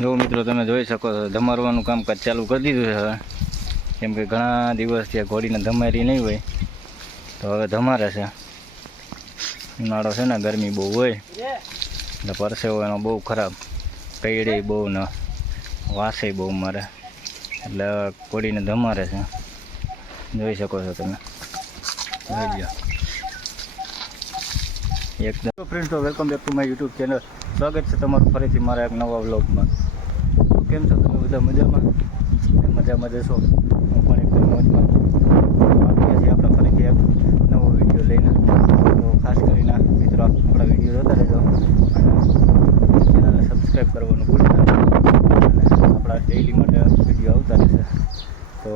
જો મિત્રો તમે જોઈ શકો છો ધમારવાનું કામકાજ ચાલુ કરી દીધું છે હવે. કેમ કે ઘણા દિવસથી આ ઘોડીને ધમારી નહીં હોય. તો હવે ધમારે છે. ઉનાળો છે ને ગરમી બહુ હોય. એટલે પરસેવો એનો બહુ ખરાબ. પૈડે બહુ ને. વાસે બહુ મારે. એટલે ઘોડીને ધમારે છે. જોઈ શકો છો તમે. એકદમ ફ્રેન્ડ તો welcome back to my YouTube channel સ્વાગત છે તમારું ફરીથી મારા એક નવા વ્લોગમાં. કેમ છો તમે બધા મજામાં? મજામાં જશો હું પણ એકદમ મોજમાં. આવીએ આપણે ફરીથી એક નવો વીડિયો લઈને તો ખાસ કરીને મિત્રો આપણા વીડિયો જોતા રહેજો. અને ચેનલને સબસ્ક્રાઈબ કરવાનું ભૂલતા અને આપણા ડેઈલી માટે વીડિયો આવતા રહેશે. તો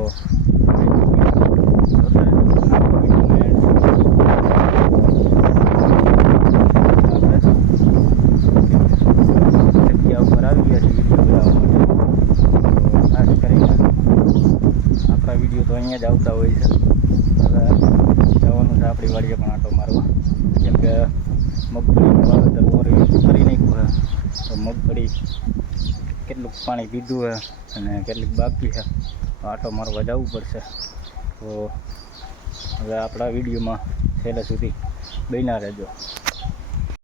જોતા રહેજો આપણો વિડીયોને end આપણે જગ્યા ઉપર આવી ગયા છે વીડિયો બનાવવા માટે તો ખાસ કરીને આપણા વીડિયો તો અહીંયા જ આવતા હોય છે. હવે જવાનું છે આપણી વાડીએ પણ આટો મારવા. કેમ કે મગફળીનું વાવેતર ઓરી કરી નાખ્યું છે. તો મગફળી કેટલુંક પાણી પીધું છે અને કેટલીક બાકી છે. આટો મારવા જવું પડશે. તો હવે આપણા વિડીયોમાં છેલ્લે સુધી બન્યા રહેજો.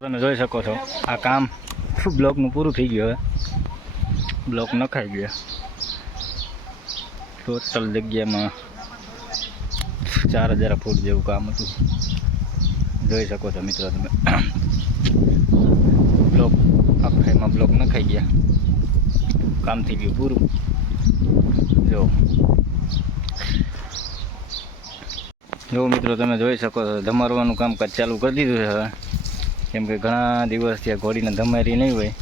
તમે જોઈ શકો છો, આ કામ બ્લોકનું પૂરું થઈ ગયું હવે બ્લોક નખાઈ ગયો ટોટલ જગ્યામાં ચાર હજાર ફૂટ જેવું કામ હતું. જોઈ શકો છો મિત્રો તમે. બ્લોક આખાઈમાં બ્લોક નખાઈ ગયા. કામ થઈ ગયું પૂરું. જો. જો મિત્રો તમે જોઈ શકો છો, ધમારવાનું કામકાજ ચાલુ કરી દીધું છે હવે. કેમ કે ઘણા દિવસથી આ ઘોડીને ધમારી નહીં હોય.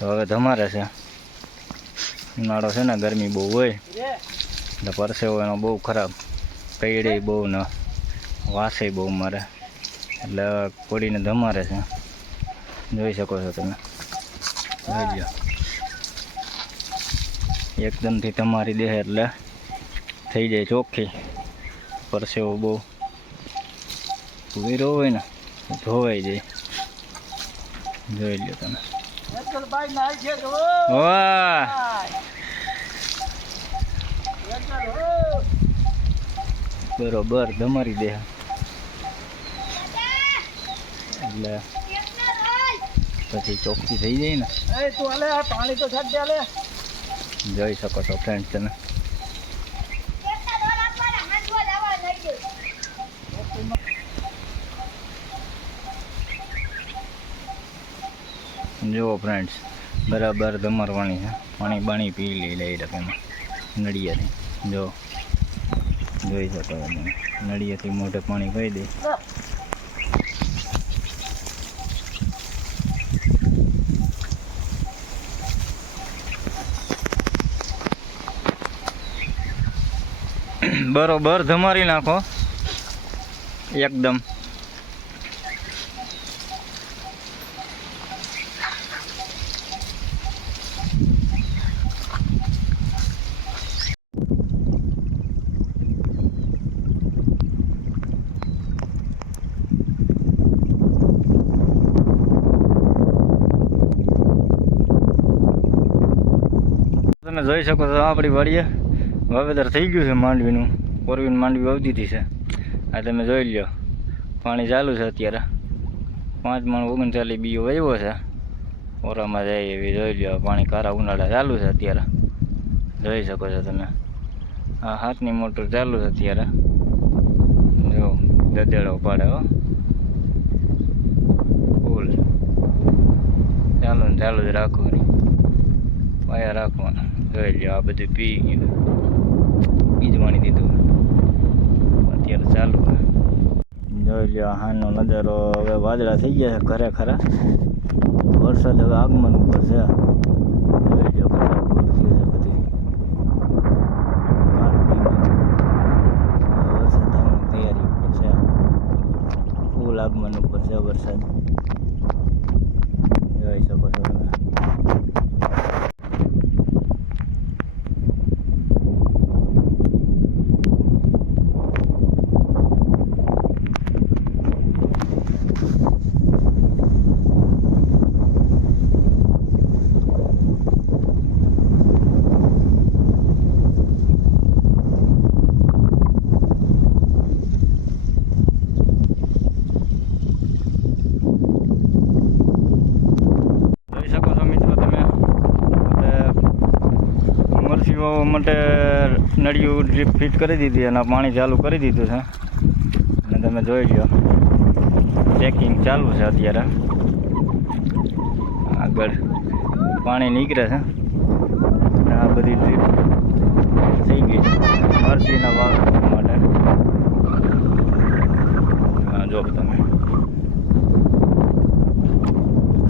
તો હવે ધમારે છે. ઉનાળો છે ને, ગરમી બહુ હોય. એટલે પરસેવો એનો બહુ ખરાબ. કઈડે બહુ ને વાસે બહુ મારે. એટલે કોડીને ધમારે છે. જોઈ શકો છો તમે. જોઈ લો એકદમથી તમારી દેહ એટલે થઈ જાય ચોખ્ખી. પરસેવો બહુ વીરો હોય ને ધોવાઈ જાય. જોઈ લો તમે. બરોબર ધમારી દે. એટલે પછી ચોખ્ખી થઈ જાય ને. પાણી તો છાંટ દે જોઈ શકો છો ફ્રેન્ડ તને જુઓ ફ્રેન્ડ્સ બરાબર ધમારવાની છે. પાણી બાણી પી લઈ લઈ રકમ નડિયાથી જો જોઈ શકો તમે. નડિયાથી મોઢે પાણી પી દે. બરોબર ધમારી નાખો. એકદમ. તમે જોઈ શકો છો, આપણી વાડીએ વાવેતર થઈ ગયું છે માંડવીનું. કોરવીન માંડવી વાવી દીધી છે. આ તમે જોઈ લ્યો, પાણી ચાલુ છે અત્યારે. પાંચ મણ ઓગણચાલીસ બીઓ વાવ્યો છે. ઓરામાં જાય એવી જોઈ લો પાણી કારા ઉનાળા ચાલુ છે અત્યારે. જોઈ શકો છો તમે. આ હાથની મોટર ચાલુ છે અત્યારે. જો દદેડો પાડે હો. ફૂલ. ચાલુ ચાલુ જ રાખવાની. પાયા રાખવાના. લ્યો આ બધું પી ગયું. પીજવાણી દીધું અત્યારે ચાલુ જોઈ લ્યો હાનો નજારો હવે વાદળા થઈ ગયા છે ખરે ખરા વરસાદ હવે આગમન ઉપર છે. જોઈ લ્યો, કેટલો છે બધી. વરસાદ તૈયારી ઉપર છે. ફૂલ આગમન ઉપર છે વરસાદ. જોઈ શકો છો તમે પાણી માટે નળિયું ડ્રીપ ફિટ કરી દીધી અને પાણી ચાલુ કરી દીધું છે. અને તમે જોઈ લો ચેકિંગ ચાલુ છે અત્યારે. આગળ પાણી નીકળે છે. આ બધી ડ્રીપ થઈ ગઈ છે. મરચીના વાવ માટે. જો તમે.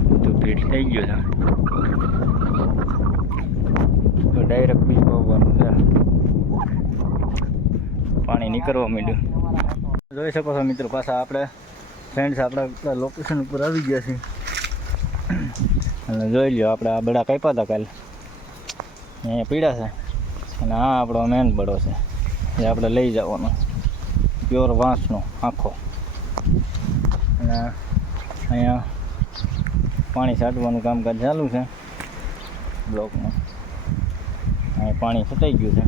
બધું ફિટ થઈ ગયું છે. ડાયરેક્ટ બી વાવવાનું છે. પાણી નીકળવા માંડ્યું. જોઈ શકો છો મિત્રો પાછા આપણે ફ્રેન્ડ્સ આપણા લોકેશન ઉપર આવી ગયા છીએ. અને જોઈ લ્યો આપણે આ બડા કાપ્યા હતા કાલે. અહીંયા પીડા છે. અને આ આપણો મેન બડો છે. એ આપણે લઈ જવાનો. પ્યોર વાંસનો આખો. અને અહીંયા પાણી છાંટવાનું કામકાજ ચાલુ છે. બ્લોકમાં. પાણી છટાઈ ગયું છે.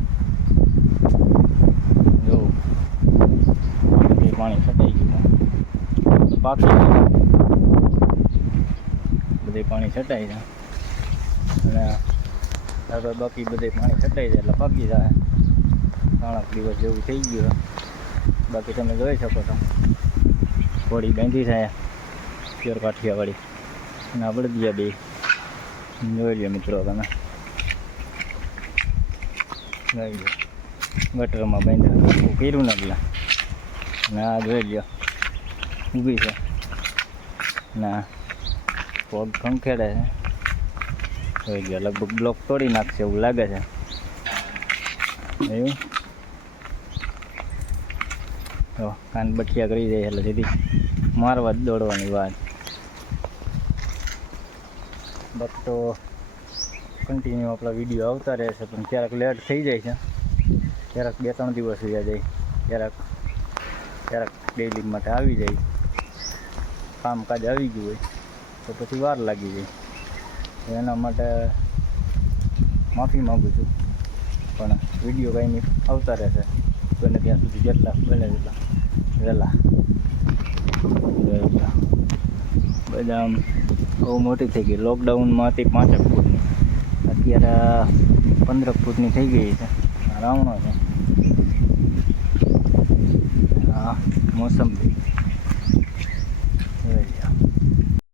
જો પાણી છટાઈ ગયું છે. પાકી બધે પાણી છટાઈ છે. અને બાકી બધે પાણી છટાઈ જાય એટલે પાકી જાય ત્રણેક દિવસ જેવું થઈ ગયું છે. બાકી તમે જોઈ શકો છો. ઘોડી બાંધી થાય પ્યોર કાઠિયાવાડી. અને આપણે બીજા બે જોઈ લ્યો મિત્રો તમે. ગટરમાં બાંધ્યા કર્યું ને એટલે. ને જોઈ લ્યો. ઊભી છે. ના પગ ખંખેડે છે. જોઈ લ્યો, લગભગ બ્લોક તોડી નાખશે એવું લાગે છે. એવું. તો કાન બઠિયા કરી જાય એટલે સીધી મારવા જ દોડવાની વાત. બટ તો કન્ટિન્યુ આપણા વીડિયો આવતા રહે છે, પણ ક્યારેક લેટ થઈ જાય છે. ક્યારેક બે, ત્રણ દિવસ વયા જાય, ક્યારેક ક્યારેક ડેઇલી માટે આવી જાય. કામકાજ આવી ગયું હોય, તો પછી વાર લાગી જાય. એના માટે માફી માગું છું, પણ વીડિયો કાંઈ આવતા રહેશે બને ત્યાં સુધી જેટલા બને જેટલા વહેલા બધા આમ બહુ મોટી થઈ ગઈ. લોકડાઉનમાં હતી પાંચેક ફૂટની. અત્યારે પંદર ફૂટની થઈ ગઈ છે. રાવણો છે. હા મોસંબી